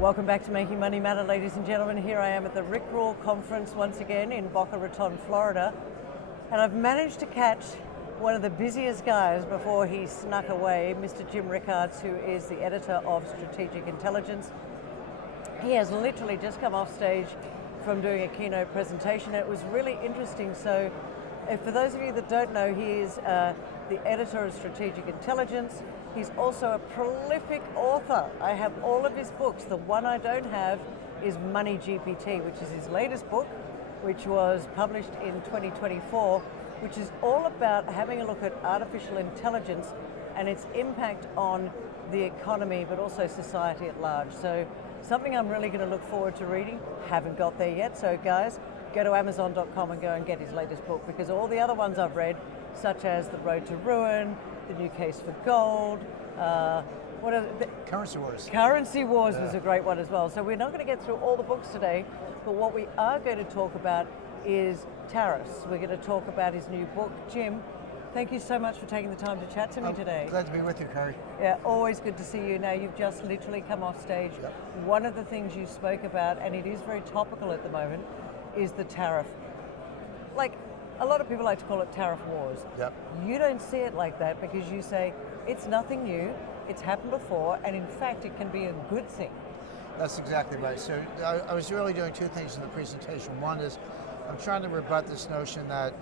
Welcome back to Making Money Matter, ladies and gentlemen. Here I am at the Rickards conference once again in Boca Raton, Florida. And I've managed to catch one of the busiest guys before he snuck away, Mr. Jim Rickards, who is the editor of Strategic Intelligence. He has literally just come off stage from doing a keynote presentation. It was really interesting. So for those of you that don't know, he is the editor of Strategic Intelligence. He's also a prolific author. I have all of his books. The one I don't have is Money GPT, which is his latest book, which was published in 2024, which is all about having a look at artificial intelligence and its impact on the economy, but also society at large. So something I'm really going to look forward to reading. Haven't got there yet, so guys, go to Amazon.com and go and get his latest book, because all the other ones I've read, such as The Road to Ruin, The New Case for Gold, what are Currency Wars. Currency Wars was a great one as well. So we're not going to get through all the books today, but what we are going to talk about is tariffs. We're going to talk about his new book. Jim, thank you so much for taking the time to chat to me today. Glad to be with you, Carrie. Yeah, always good to see you. Now, you've just literally come off stage. Yep. One of the things you spoke about, and it is very topical at the moment, is the tariff. Like, a lot of people like to call it tariff wars. Yep. You don't see it like that, because you say it's nothing new, it's happened before, and in fact it can be a good thing. That's exactly right. So I was really doing two things in the presentation. One is I'm trying to rebut this notion that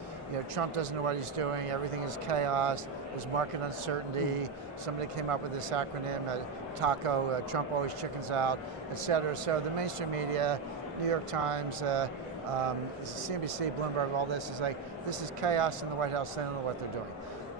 Trump doesn't know what he's doing, everything is chaos, there's market uncertainty, somebody came up with this acronym, TACO, Trump always chickens out, et cetera. So the mainstream media, New York Times, CNBC, Bloomberg, all this is like, this is chaos in the White House, they don't know what they're doing.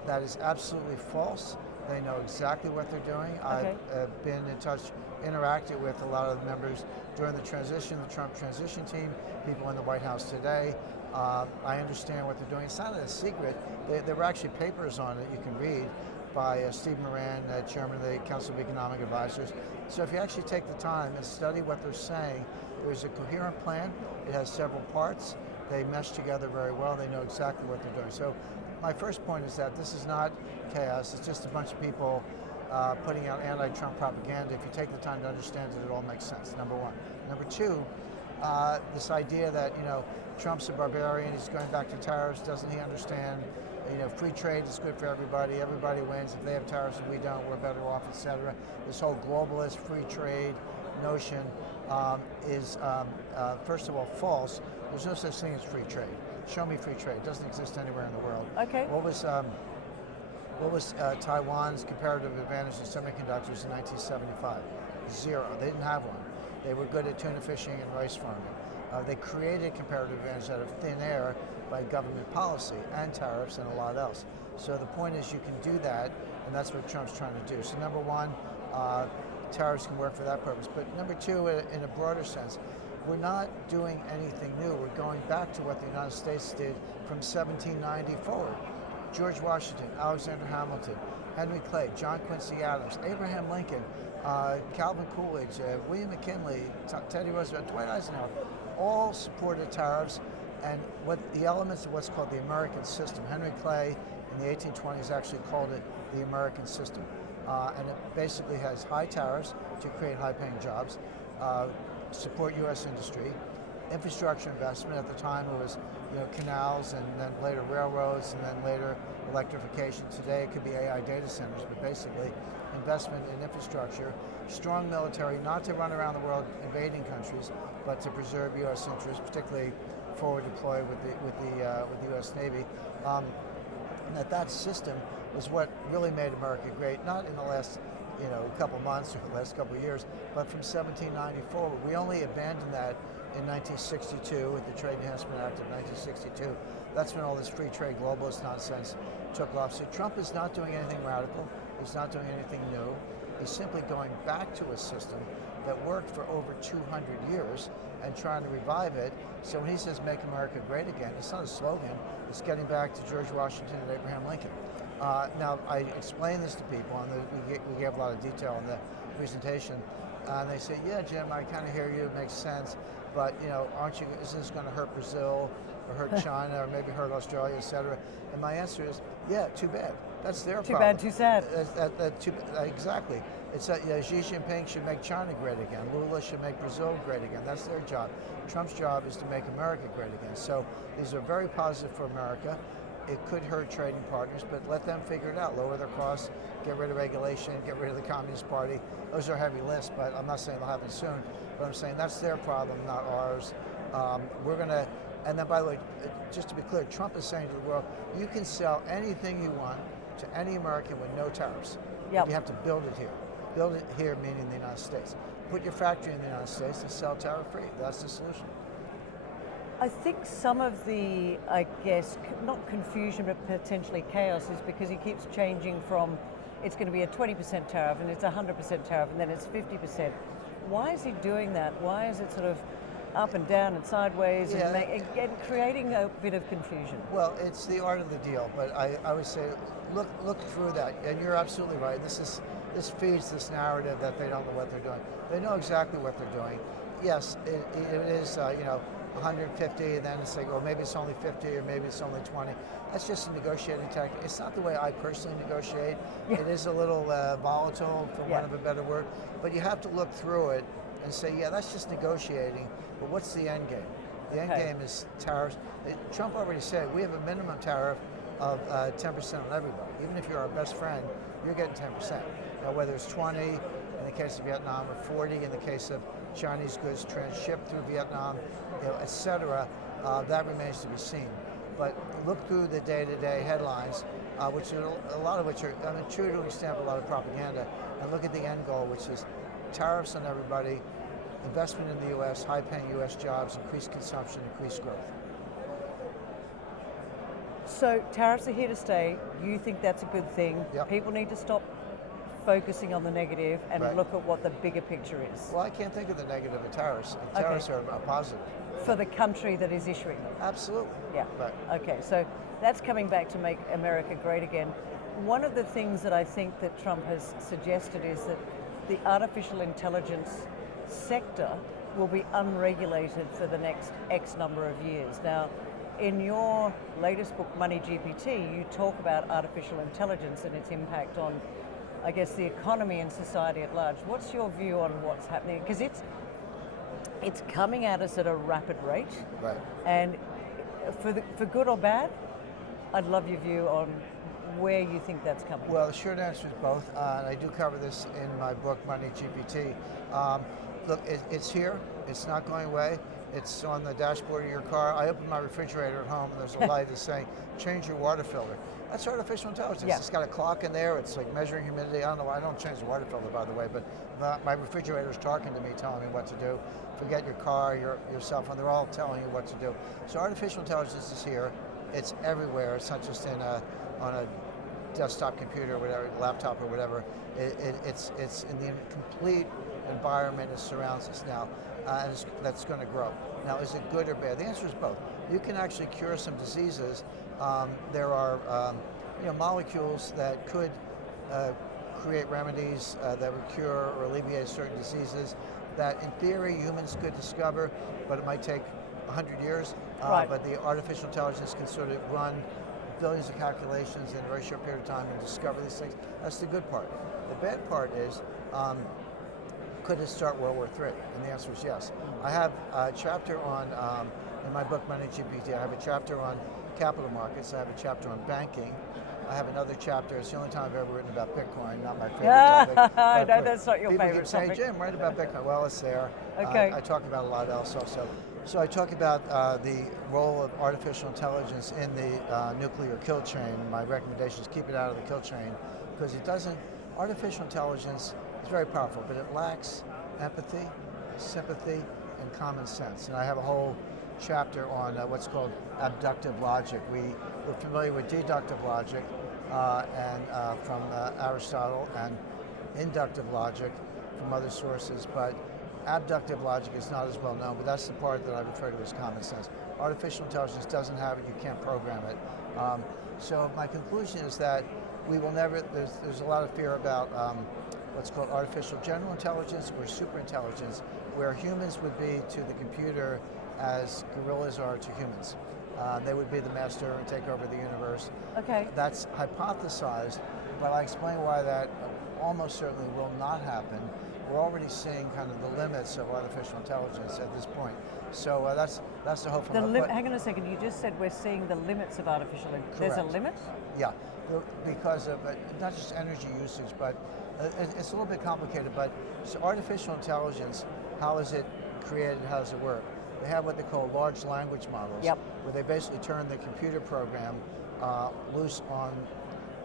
That is absolutely false. They know exactly what they're doing. Okay. I've been in touch, interacted with a lot of the members during the transition, the Trump transition team, people in the White House today. I understand what they're doing. It's not a secret. There were actually papers on it you can read by Steve Moran, chairman of the Council of Economic Advisors. So if you actually take the time and study what they're saying, there's a coherent plan. It has several parts. They mesh together very well. They know exactly what they're doing. So my first point is that this is not chaos. It's just a bunch of people putting out anti-Trump propaganda. If you take the time to understand it, it all makes sense, number one. Number two, this idea that Trump's a barbarian, he's going back to tariffs, doesn't he understand free trade is good for everybody wins, if they have tariffs and we don't, we're better off, etc. This whole globalist free trade notion is first of all false. There's no such thing as free trade. Show me free trade. It doesn't exist anywhere in the world. Okay. What was Taiwan's comparative advantage in semiconductors in 1975? Zero. They didn't have one. They were good at tuna fishing and rice farming. They created comparative advantage out of thin air by government policy and tariffs and a lot else. So the point is you can do that, and that's what Trump's trying to do. So number one, tariffs can work for that purpose. But number two, in a broader sense, we're not doing anything new. We're going back to what the United States did from 1790 forward. George Washington, Alexander Hamilton, Henry Clay, John Quincy Adams, Abraham Lincoln, Calvin Coolidge, William McKinley, Teddy Roosevelt, Dwight Eisenhower, all supported tariffs and what the elements of what's called the American system. Henry Clay in the 1820s actually called it the American system. And it basically has high tariffs to create high-paying jobs, support U.S. industry, infrastructure investment. At the time it was canals, and then later railroads, and then later electrification. Today it could be AI data centers, but basically investment in infrastructure, strong military, not to run around the world invading countries, but to preserve U.S. interests, particularly forward deployed with the U.S. Navy. And that system is what really made America great, not in the last couple months or the last couple of years, but from 1790 forward. We only abandoned that in 1962 with the Trade Enhancement Act of 1962. That's when all this free trade globalist nonsense took off. So Trump is not doing anything radical. He's not doing anything new. He's simply going back to a system that worked for over 200 years and trying to revive it. So when he says make America great again, it's not a slogan. It's getting back to George Washington and Abraham Lincoln. Now, I explain this to people, and we gave a lot of detail in the presentation, and they say, yeah, Jim, I kind of hear you, it makes sense, but, aren't you, isn't this going to hurt Brazil, or hurt China or maybe hurt Australia, et cetera? And my answer is, yeah, too bad. That's their Too problem. bad, too sad. Exactly. It's Xi Jinping should make China great again. Lula should make Brazil great again. That's their job. Trump's job is to make America great again. So these are very positive for America. It could hurt trading partners, but let them figure it out. Lower their costs, get rid of regulation, get rid of the Communist Party. Those are heavy lists, but I'm not saying they'll happen soon. But I'm saying that's their problem, not ours. We're going to, and then by the way, just to be clear, Trump is saying to the world, you can sell anything you want to any American with no tariffs. Yep. You have to build it here. Build it here, meaning the United States. Put your factory in the United States and sell tariff-free. That's the solution. I think some of the, I guess, not confusion, but potentially chaos is because he keeps changing from it's going to be a 20% tariff and it's a 100% tariff and then it's 50%. Why is he doing that? Why is it sort of up and down and sideways and creating a bit of confusion? Well, it's the art of the deal, but I would say look through that, and you're absolutely right. This feeds this narrative that they don't know what they're doing. They know exactly what they're doing. Yes, it is 150, and then it's like, well, maybe it's only 50 or maybe it's only 20. That's just a negotiating tactic. It's not the way I personally negotiate. Yeah. It is a little volatile, for want of a better word, but you have to look through it and say, yeah, that's just negotiating, but what's the end game? The end game is tariffs. Trump already said we have a minimum tariff of 10% on everybody. Even if you're our best friend, you're getting 10%. Now, whether it's 20 in the case of Vietnam or 40 in the case of Chinese goods transshipped through Vietnam, et cetera, that remains to be seen. But look through the day-to-day headlines, which are, a lot of which are, true to an extent, a lot of propaganda, and look at the end goal, which is tariffs on everybody, investment in the U.S., high-paying U.S. jobs, increased consumption, increased growth. So tariffs are here to stay. You think that's a good thing. Yep. People need to stop focusing on the negative and look at what the bigger picture is. Well, I can't think of the negative of tariffs. Tariffs are a positive. For the country that is issuing them. Absolutely. Yeah. Right. Okay, so that's coming back to make America great again. One of the things that I think that Trump has suggested is that the artificial intelligence sector will be unregulated for the next X number of years. Now, in your latest book, Money GPT, you talk about artificial intelligence and its impact on, I guess, the economy and society at large. What's your view on what's happening? Because it's coming at us at a rapid rate. Right. And for good or bad, I'd love your view on where you think that's coming. Well, the short answer is both. I do cover this in my book, Money GPT. Look, it's here. It's not going away. It's on the dashboard of your car. I open my refrigerator at home and there's a light that's saying, change your water filter. That's artificial intelligence. Yeah. It's got a clock in there. It's like measuring humidity. I don't know why I don't change the water filter, by the way, but my refrigerator is talking to me, telling me what to do. Forget your car, your cell phone. They're all telling you what to do. So artificial intelligence is here. It's everywhere. It's not just on a desktop computer or whatever, laptop or whatever. It's in the complete environment that surrounds us now, and that's going to grow. Now, is it good or bad? The answer is both. You can actually cure some diseases. There are molecules that could create remedies that would cure or alleviate certain diseases that, in theory, humans could discover, but it might take 100 years. But the artificial intelligence can sort of run billions of calculations in a very short period of time and discover these things. That's the good part. The bad part is, could it start World War III? And the answer is yes. I have a chapter on, in my book, Money GPT, I have a chapter on capital markets, I have a chapter on banking, I have another chapter, it's the only time I've ever written about Bitcoin, not my favorite topic. No, that's not your favorite topic. People keep saying, Jim, write about Bitcoin. Well, it's there. Okay. I talk about a lot else also. So I talk about the role of artificial intelligence in the nuclear kill chain. My recommendation is keep it out of the kill chain, because it doesn't, artificial intelligence is very powerful, but it lacks empathy, sympathy, and common sense. And I have a whole chapter on what's called abductive logic. We're familiar with deductive logic and from Aristotle, and inductive logic from other sources, but abductive logic is not as well known, but that's the part that I refer to as common sense. Artificial intelligence doesn't have it, you can't program it. So my conclusion is that we will never, there's a lot of fear about what's called artificial general intelligence or super intelligence, where humans would be to the computer as gorillas are to humans. They would be the master and take over the universe. Okay. That's hypothesized, but I explain why that almost certainly will not happen. We're already seeing kind of the limits of artificial intelligence at this point. So that's the hope from it. Hang on a second, you just said we're seeing the limits of artificial intelligence. There's a limit? Yeah, because of not just energy usage, but it's a little bit complicated, but so artificial intelligence, how is it created, how does it work? They have what they call large language models, where they basically turn the computer program loose on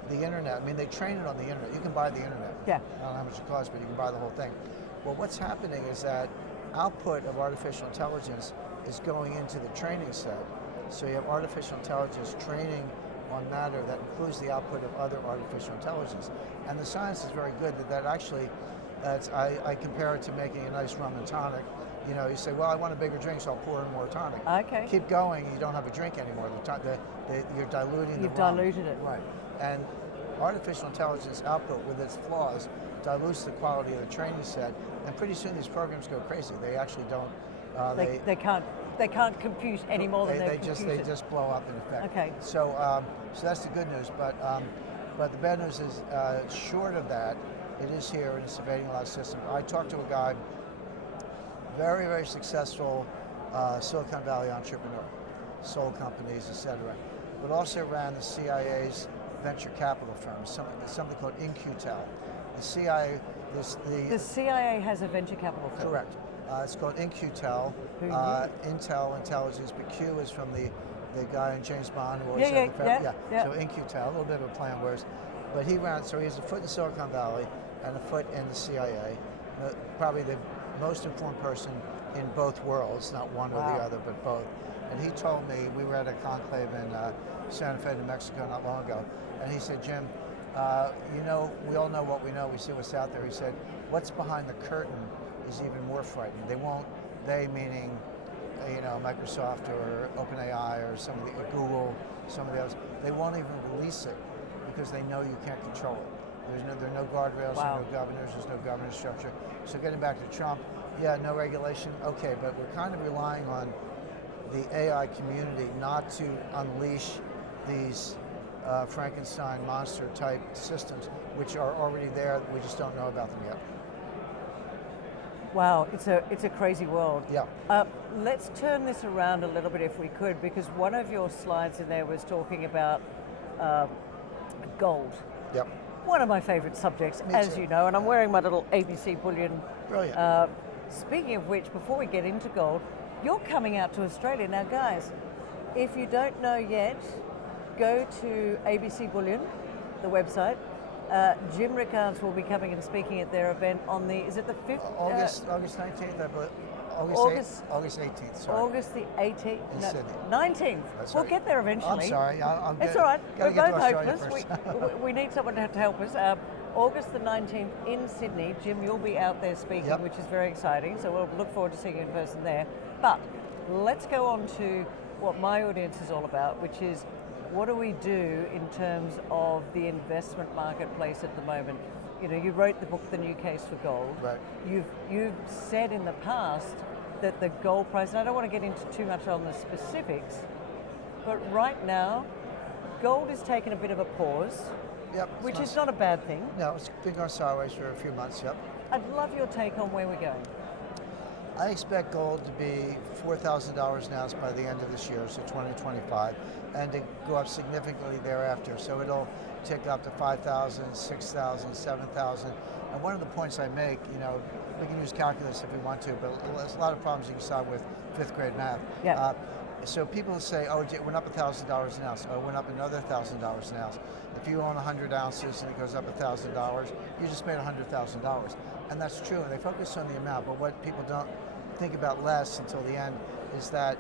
the internet. I mean, they train it on the internet. You can buy the internet. Yeah. I don't know how much it costs, but you can buy the whole thing. Well, what's happening is that output of artificial intelligence is going into the training set. So you have artificial intelligence training on matter that includes the output of other artificial intelligence. And the science is very good that actually, I compare it to making a nice rum and tonic. You know, you say, well, I want a bigger drink, so I'll pour in more tonic. Okay. Keep going, you don't have a drink anymore. You're diluting the rum. You've diluted it. Right. And artificial intelligence output with its flaws dilutes the quality of the training set, and pretty soon these programs go crazy. They actually don't. They can't compute any more than they just blow up in effect. Okay. So so that's the good news, but the bad news is short of that, it is here and it's evading a lot of systems. I talked to a guy, very, very successful Silicon Valley entrepreneur, sold companies, etc., but also ran the CIA's venture capital firm, something called InQtel. The CIA, the CIA has a venture capital firm. Correct. It's called InQtel. Intel, intelligence, but Q is from the guy in James Bond who always had the So InQtel, a little bit of a play on words. But he has a foot in Silicon Valley and a foot in the CIA. Probably the most informed person in both worlds, not one or the other, but both. And he told me, we were at a conclave in Santa Fe, New Mexico not long ago, and he said, Jim, you know, we all know what we know, we see what's out there. He said, what's behind the curtain is even more frightening. They meaning, you know, Microsoft or OpenAI or Google, some of the others, they won't even release it because they know you can't control it. There are no guardrails, there are no governors, there's no governance structure. So getting back to Trump, no regulation, okay, but we're kind of relying on the AI community not to unleash these Frankenstein monster type systems, which are already there, we just don't know about them yet. Wow, it's a crazy world. Yeah. Let's turn this around a little bit if we could, because one of your slides in there was talking about gold. Yep. One of my favorite subjects, as you know, and I'm wearing my little ABC Bullion. Brilliant. Speaking of which, before we get into gold, you're coming out to Australia. Now guys, if you don't know yet, go to ABC Bullion, the website. Jim Rickards will be coming and speaking at their event on the, is it the 5th? August 19th, I believe. August 18th, sorry. August the 18th? In Sydney. 19th. That's We'll right. get there eventually. I'm sorry. It's all right. We're both hopeless. We we need someone to help us. August the 19th in Sydney. Jim, you'll be out there speaking, which is very exciting. So we'll look forward to seeing you in person there. But let's go on to what my audience is all about, which is what do we do in terms of the investment marketplace at the moment? You know, you wrote the book, The New Case for Gold. Right. You've said in the past that the gold price, and I don't want to get into too much on the specifics, but right now, gold has taken a bit of a pause, which is not a bad thing. No, it's been going sideways for a few months, I'd love your take on where we're going. I expect gold to be $4,000 an ounce by the end of this year, so 2025, and to go up significantly thereafter. So it'll tick up to 5,000, 6,000, 7,000. And one of the points I make, you know, we can use calculus if we want to, but there's a lot of problems you can solve with 5th grade math. Yeah. So people say, oh, it went up $1,000 an ounce. Oh, it went up another $1,000 an ounce. If you own 100 ounces and it goes up $1,000, you just made $100,000. And that's true, and they focus on the amount, but what people don't think about less until the end is that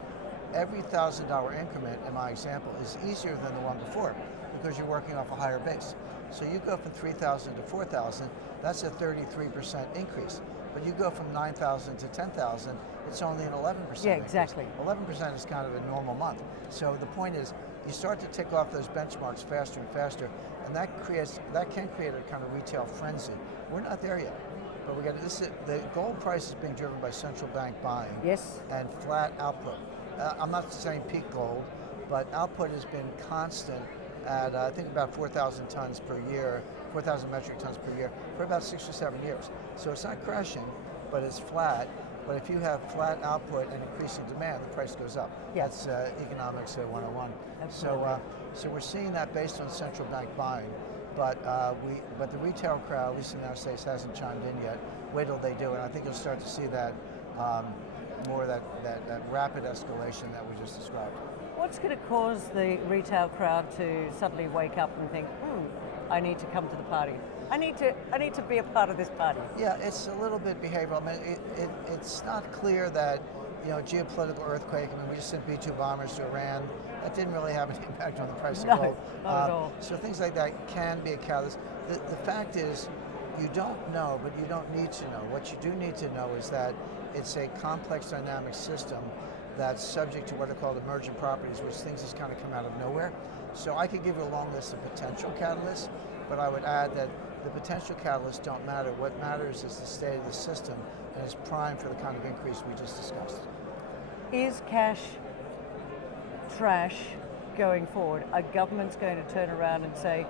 every $1,000 increment, in my example, is easier than the one before because you're working off a higher base. So you go from 3,000 to 4,000, that's a 33% increase. But you go from 9,000 to 10,000, it's only an 11% increase. Yeah, exactly. 11% is kind of a normal month. So the point is, you start to tick off those benchmarks faster and faster, and that can create a kind of retail frenzy. We're not there yet, but we got the gold price is being driven by central bank buying. Yes. And flat output. I'm not saying peak gold, but output has been constant at I think about 4,000 tons per year, 4,000 metric tons per year for about 6 or 7 years. So it's not crashing, but it's flat. But if you have flat output and increasing demand, the price goes up. Yeah. That's economics 101. Absolutely. So we're seeing that based on central bank buying, but the retail crowd, at least in the United States, hasn't chimed in yet. Wait till they do, and I think you'll start to see that more of that rapid escalation that we just described. What's going to cause the retail crowd to suddenly wake up and think, I need to come to the party. I need to be a part of this party. Yeah, it's a little bit behavioral. I mean, it's not clear that, geopolitical earthquake. I mean, we just sent B-2 bombers to Iran. That didn't really have an impact on the price of gold. Not at all. So things like that can be a catalyst. The fact is, you don't know, but you don't need to know. What you do need to know is that it's a complex dynamic system that's subject to what are called emergent properties, which things just kind of come out of nowhere. So I could give you a long list of potential catalysts, but I would add that the potential catalysts don't matter. What matters is the state of the system, and it's primed for the kind of increase we just discussed. Is cash trash going forward? Are governments going to turn around and say,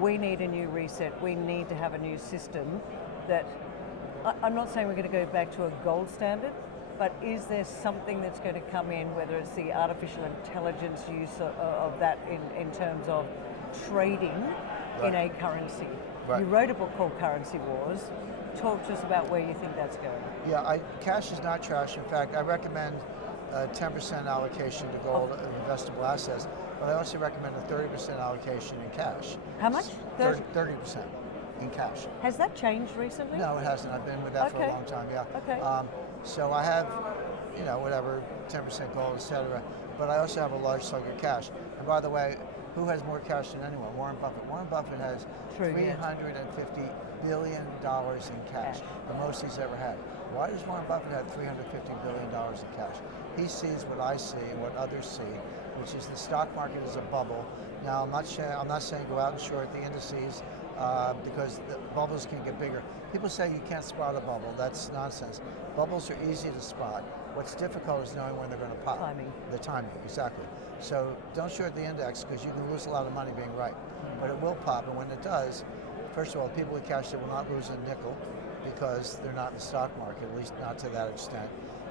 we need a new reset, we need to have a new system that, I'm not saying we're going to go back to a gold standard, but is there something that's going to come in, whether it's the artificial intelligence use of that in terms of trading in a currency? Right. You wrote a book called Currency Wars. Talk to us about where you think that's going. Yeah, cash is not trash. In fact, I recommend 10% allocation to gold and investable assets, but I also recommend a 30% allocation in cash. How much? 30% in cash. Has that changed recently? No, it hasn't. I've been with that for a long time, yeah. Okay. So I have, whatever, 10% gold, et cetera, but I also have a large slug of cash. And by the way, who has more cash than anyone? Warren Buffett. Warren Buffett has $350 billion in cash, the most he's ever had. Why does Warren Buffett have $350 billion in cash? He sees what I see and what others see, which is the stock market is a bubble. Now, I'm not saying go out and short the indices because the bubbles can get bigger. People say you can't spot a bubble. That's nonsense. Bubbles are easy to spot. What's difficult is knowing when they're going to pop. Timing. The timing, exactly. So don't short the index because you can lose a lot of money being right. But it will pop, and when it does, first of all, people with cash, they will not lose a nickel because they're not in the stock market, at least not to that extent.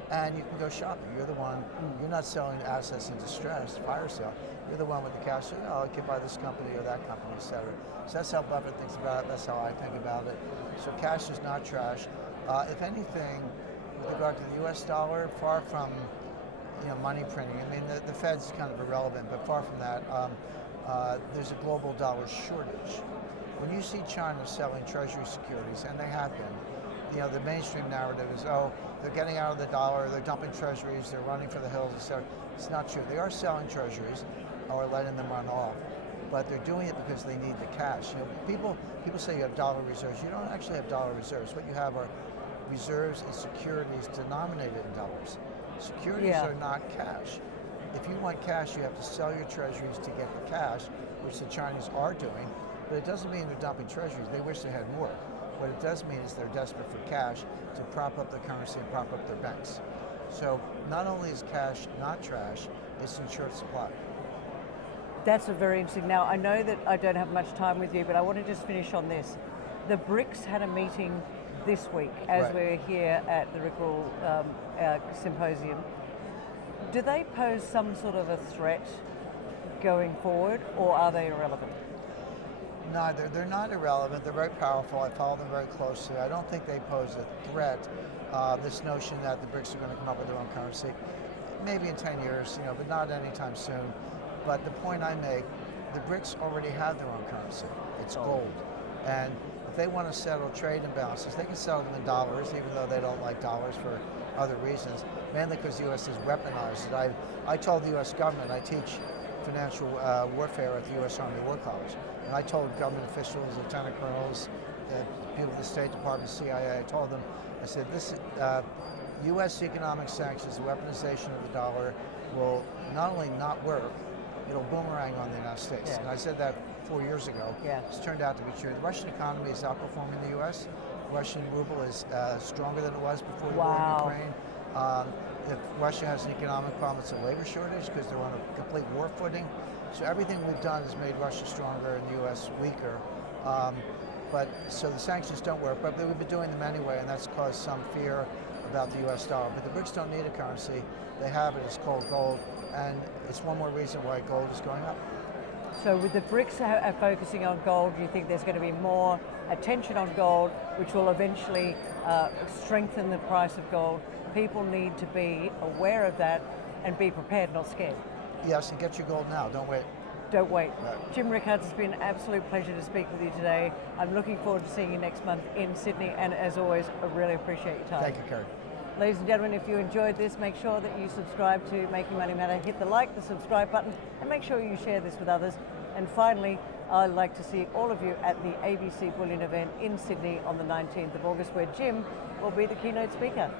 And you can go shopping. You're the one, you're not selling assets in distress, fire sale. You're the one with the cash, I could buy this company or that company, et cetera. So that's how Buffett thinks about it, that's how I think about it. So cash is not trash. If anything, with regard to the US dollar, far from money printing, I mean, the Fed's kind of irrelevant, but far from that, there's a global dollar shortage. When you see China selling treasury securities, and they have been, the mainstream narrative is, they're getting out of the dollar, they're dumping treasuries, they're running for the hills, etc. It's not true. They are selling treasuries or letting them run off, but they're doing it because they need the cash. People say you have dollar reserves. You don't actually have dollar reserves. What you have are reserves and securities denominated in dollars. Securities are not cash. If you want cash, you have to sell your treasuries to get the cash, which the Chinese are doing, but it doesn't mean they're dumping treasuries. They wish they had more. What it does mean is they're desperate for cash to prop up the currency and prop up their banks. So not only is cash not trash, it's in short supply. That's a very interesting. Now, I know that I don't have much time with you, but I want to just finish on this. The BRICS had a meeting this week as we're here at the Rickards symposium. Do they pose some sort of a threat going forward, or are they irrelevant? Neither. They're not irrelevant. They're very powerful. I follow them very closely. I don't think they pose a threat. This notion that the BRICS are going to come up with their own currency, maybe in 10 years, but not anytime soon. But the point I make, the BRICS already have their own currency. It's gold. And if they want to settle trade imbalances, they can settle them in dollars, even though they don't like dollars for other reasons, mainly because the U.S. has weaponized it. I told the U.S. government, I teach financial warfare at the U.S. Army War College, and I told government officials, lieutenant colonels, people of the State Department, CIA, I told them, I said, this U.S. economic sanctions, the weaponization of the dollar will not only not work, it'll boomerang on the United States. Yeah. And I said that 4 years ago. Yeah. It's turned out to be true. The Russian economy is outperforming the U.S. Russian ruble is stronger than it was before the war in Ukraine. If Russia has an economic problem, it's a labor shortage because they're on a complete war footing. So everything we've done has made Russia stronger and the U.S. weaker. So the sanctions don't work, but we've been doing them anyway, and that's caused some fear about the U.S. dollar. But the BRICS don't need a currency. They have it. It's called gold, and it's one more reason why gold is going up. So with the BRICS focusing on gold, do you think there's going to be more attention on gold, which will eventually strengthen the price of gold? People need to be aware of that and be prepared, not scared. Yes, and get your gold now. Don't wait. Don't wait. No. Jim Rickards, it's been an absolute pleasure to speak with you today. I'm looking forward to seeing you next month in Sydney, and as always, I really appreciate your time. Thank you, Kerry. Ladies and gentlemen, if you enjoyed this, make sure that you subscribe to Making Money Matter. Hit the like, the subscribe button, and make sure you share this with others. And finally, I'd like to see all of you at the ABC Bullion event in Sydney on the 19th of August, where Jim will be the keynote speaker.